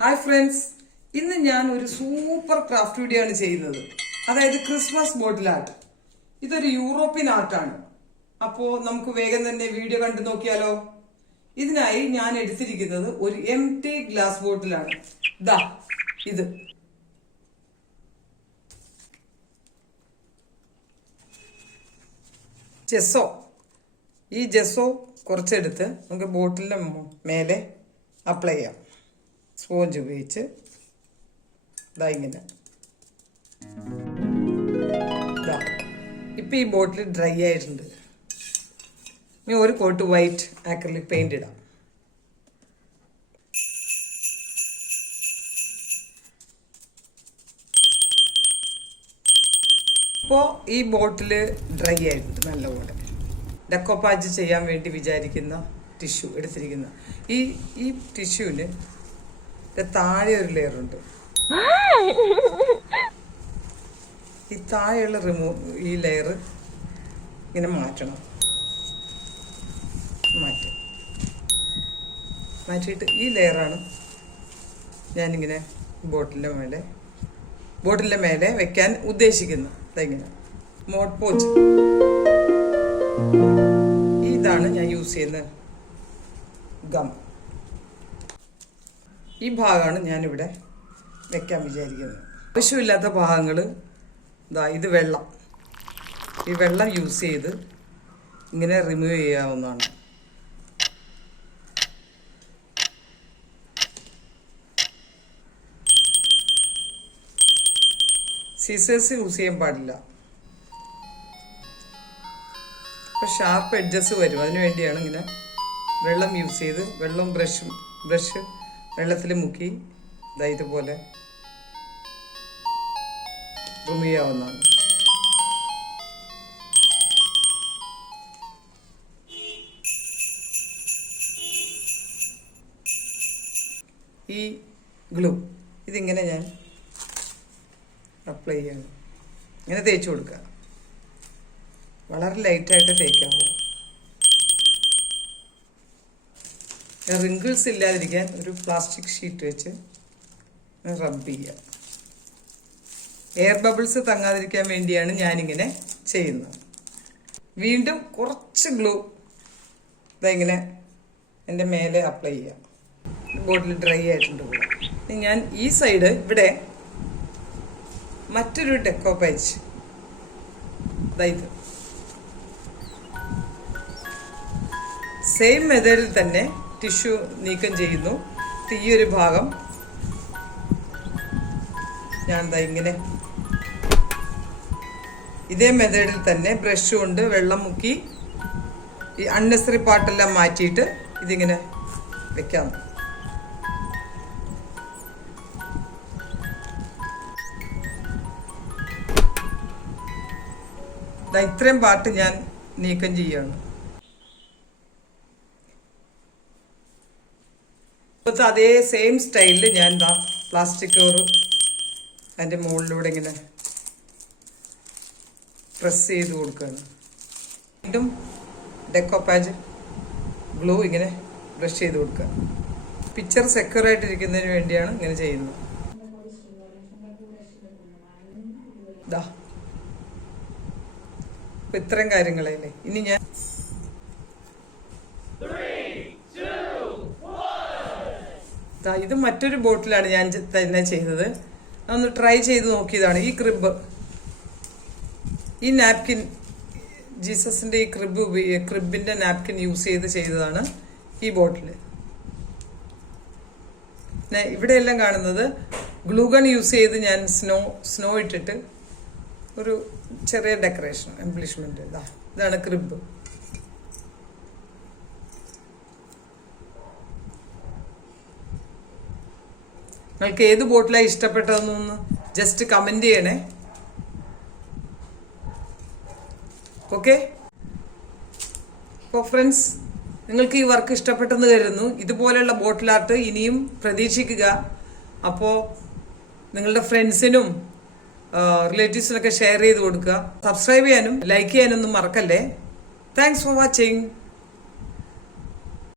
Hi friends, ഇന്ന് ഞാൻ ഒരു സൂപ്പർ ക്രാഫ്റ്റ് വീഡിയോ ആണ് ചെയ്യുന്നത്. അതായത് ക്രിസ്മസ് ബോട്ടിൽ ആർട്ട്. ഇതൊരു യൂറോപ്യൻ ആർട്ടാണ്. അപ്പോൾ നമുക്ക് വേഗം തന്നെ വീഡിയോ കണ്ടു നോക്കിയാലോ. ഇതിനായി ഞാൻ എടുത്തിരിക്കുന്നത് ഒരു എംപ്റ്റി ഗ്ലാസ് ബോട്ടിലാണ്. ദാ ഇത് ജെസ്സോ. ഈ ജെസ്സോ കുറച്ചെടുത്ത് നമുക്ക് ബോട്ടിലിന്റെ മേലെ അപ്ലൈ ചെയ്യാം. സ്പോഞ്ച് ഉപയോഗിച്ച് ഇതാ ഇങ്ങനെ. ഇതാ ഇപ്പം ഈ ബോട്ടിൽ ഡ്രൈ ആയിട്ടുണ്ട്. ഇനി ഒരു കോട്ട് വൈറ്റ് ആക്രിലിക് പെയിന്റ് ഇടാം. ഇപ്പോൾ ഈ ബോട്ടിൽ ഡ്രൈ ആയിട്ടുണ്ട് നല്ലപോലെ. ഡെക്കോപ്പാജ് ചെയ്യാൻ വേണ്ടി വിചാരിക്കുന്ന ടിഷ്യൂ എടുത്തിരിക്കുന്ന ഈ ടിഷ്യൂവിന് താഴെ ഒരു ലെയർ ഉണ്ട്. ഈ താഴെയുള്ള ഈ ലെയർ ഇങ്ങനെ മാറ്റിയിട്ട് ഈ ലെയറാണ് ഞാനിങ്ങനെ ബോട്ടിലിൻ്റെ മേലെ വെക്കാൻ ഉദ്ദേശിക്കുന്നത്. ഇതെങ്ങനെ മോഡ് പോച്ച്, ഇതാണ് ഞാൻ യൂസ് ചെയ്യുന്ന ഗം. ഈ ഭാഗമാണ് ഞാനിവിടെ വെക്കാൻ വിചാരിക്കുന്നത്. ആവശ്യമില്ലാത്ത ഭാഗങ്ങൾ ഇത് വെള്ളം. ഈ വെള്ളം യൂസ് ചെയ്ത് ഇങ്ങനെ റിമൂവ് ചെയ്യാവുന്നതാണ്. സീസേഴ്സ് യൂസ് ചെയ്യാൻ പാടില്ല. അപ്പോൾ ഷാർപ്പ് എഡ്ജസ് വരും. അതിനു വേണ്ടിയാണ് ഇങ്ങനെ വെള്ളം യൂസ് ചെയ്ത് ബ്രഷ് വെള്ളത്തിൽ മുക്കി ഇതുപോലെ റിമൂവ് ചെയ്യാവുന്നതാണ്. ഈ ഗ്ലൂ ഇതിങ്ങനെ ഞാൻ അപ്ലൈ ചെയ്യണം. ഇങ്ങനെ തേച്ച് കൊടുക്കുക. വളരെ ലൈറ്റായിട്ട് തേക്കാവൂ. റിങ്കിൾസ് ഇല്ലാതിരിക്കാൻ ഒരു പ്ലാസ്റ്റിക് ഷീറ്റ് വെച്ച് റബ്ബ് ചെയ്യുക. എയർ ബബിൾസ് തങ്ങാതിരിക്കാൻ വേണ്ടിയാണ് ഞാനിങ്ങനെ ചെയ്യുന്നത്. വീണ്ടും കുറച്ച് ഗ്ലൂ ഇങ്ങനെ എൻ്റെ മേലെ അപ്ലൈ ചെയ്യാം. ബോട്ടിൽ ഡ്രൈ ആയിട്ടുണ്ട് കൂടെ. ഞാൻ ഈ സൈഡ് ഇവിടെ മറ്റൊരു ഡെക്കോപ്പാജ് ഇത് സെയിം മെത്തേഡിൽ തന്നെ ടിഷ്യൂ നീക്കം ചെയ്യുന്നു. ഈ ഒരു ഭാഗം ഞാൻ ഇങ്ങനെ ഇതേ മെത്തേഡിൽ തന്നെ ബ്രഷ് കൊണ്ട് വെള്ളം മുക്കി ഈ അൺനെസറി പാർട്ടെല്ലാം മാറ്റിയിട്ട് ഇതിങ്ങനെ വെക്കാം. ഇത്രയും പാർട്ട് ഞാൻ നീക്കം ചെയ്യാണ്. ഇപ്പോഴത്തെ അതേ സെയിം സ്റ്റൈലിൽ ഞാൻ പ്ലാസ്റ്റിക് കവർ അതിൻ്റെ മുകളിലൂടെ ഇങ്ങനെ പ്രസ് ചെയ്ത് കൊടുക്കുകയാണ്. വീണ്ടും ഡെക്കോപ്പാജ് ഗ്ലൂ ഇങ്ങനെ ബ്രഷ് ചെയ്ത് കൊടുക്കുക. പിക്ചർ സെക്യൂർ ആയിട്ടിരിക്കുന്നതിന് വേണ്ടിയാണ് ഇങ്ങനെ ചെയ്യുന്നത്. ഇപ്പം ഇത്രയും കാര്യങ്ങളല്ലേ. ഇനി ഞാൻ ഇത് മറ്റൊരു ബോട്ടിലാണ് ഞാൻ തന്നെ ചെയ്തത്. ഒന്ന് ട്രൈ ചെയ്ത് നോക്കിയതാണ്. ഈ ഈ നാപ്കിൻ ജീസസിൻ്റെ ഈ ക്രിബിൻ്റെ നാപ്കിൻ യൂസ് ചെയ്തതാണ് ഈ ബോട്ടിൽ. ഇവിടെയെല്ലാം കാണുന്നത് ഗ്ലൂഗൺ യൂസ് ചെയ്ത് ഞാൻ സ്നോ ഇട്ടിട്ട് ഒരു ചെറിയ ഡെക്കറേഷൻ എംപ്ലിഷ്മെന്റ്. ഇതാണ് ക്രിബ്. നിങ്ങൾക്ക് ഏത് ബോട്ടിലാണ് ഇഷ്ടപ്പെട്ടതെന്നൊന്ന് ജസ്റ്റ് കമന്റ് ചെയ്യണേ. ഓക്കെ. അപ്പോൾ ഫ്രണ്ട്സ്, നിങ്ങൾക്ക് ഈ വർക്ക് ഇഷ്ടപ്പെട്ടെന്ന് കരുതുന്നു. ഇതുപോലെയുള്ള ബോട്ടിൽ ആർട്ട് ഇനിയും പ്രതീക്ഷിക്കുക. അപ്പോൾ നിങ്ങളുടെ ഫ്രണ്ട്സിനും റിലേറ്റീവ്സിനൊക്കെ ഷെയർ ചെയ്ത് കൊടുക്കുക. സബ്സ്ക്രൈബ് ചെയ്യാനും ലൈക്ക് ചെയ്യാനൊന്നും മറക്കല്ലേ. Thanks for watching.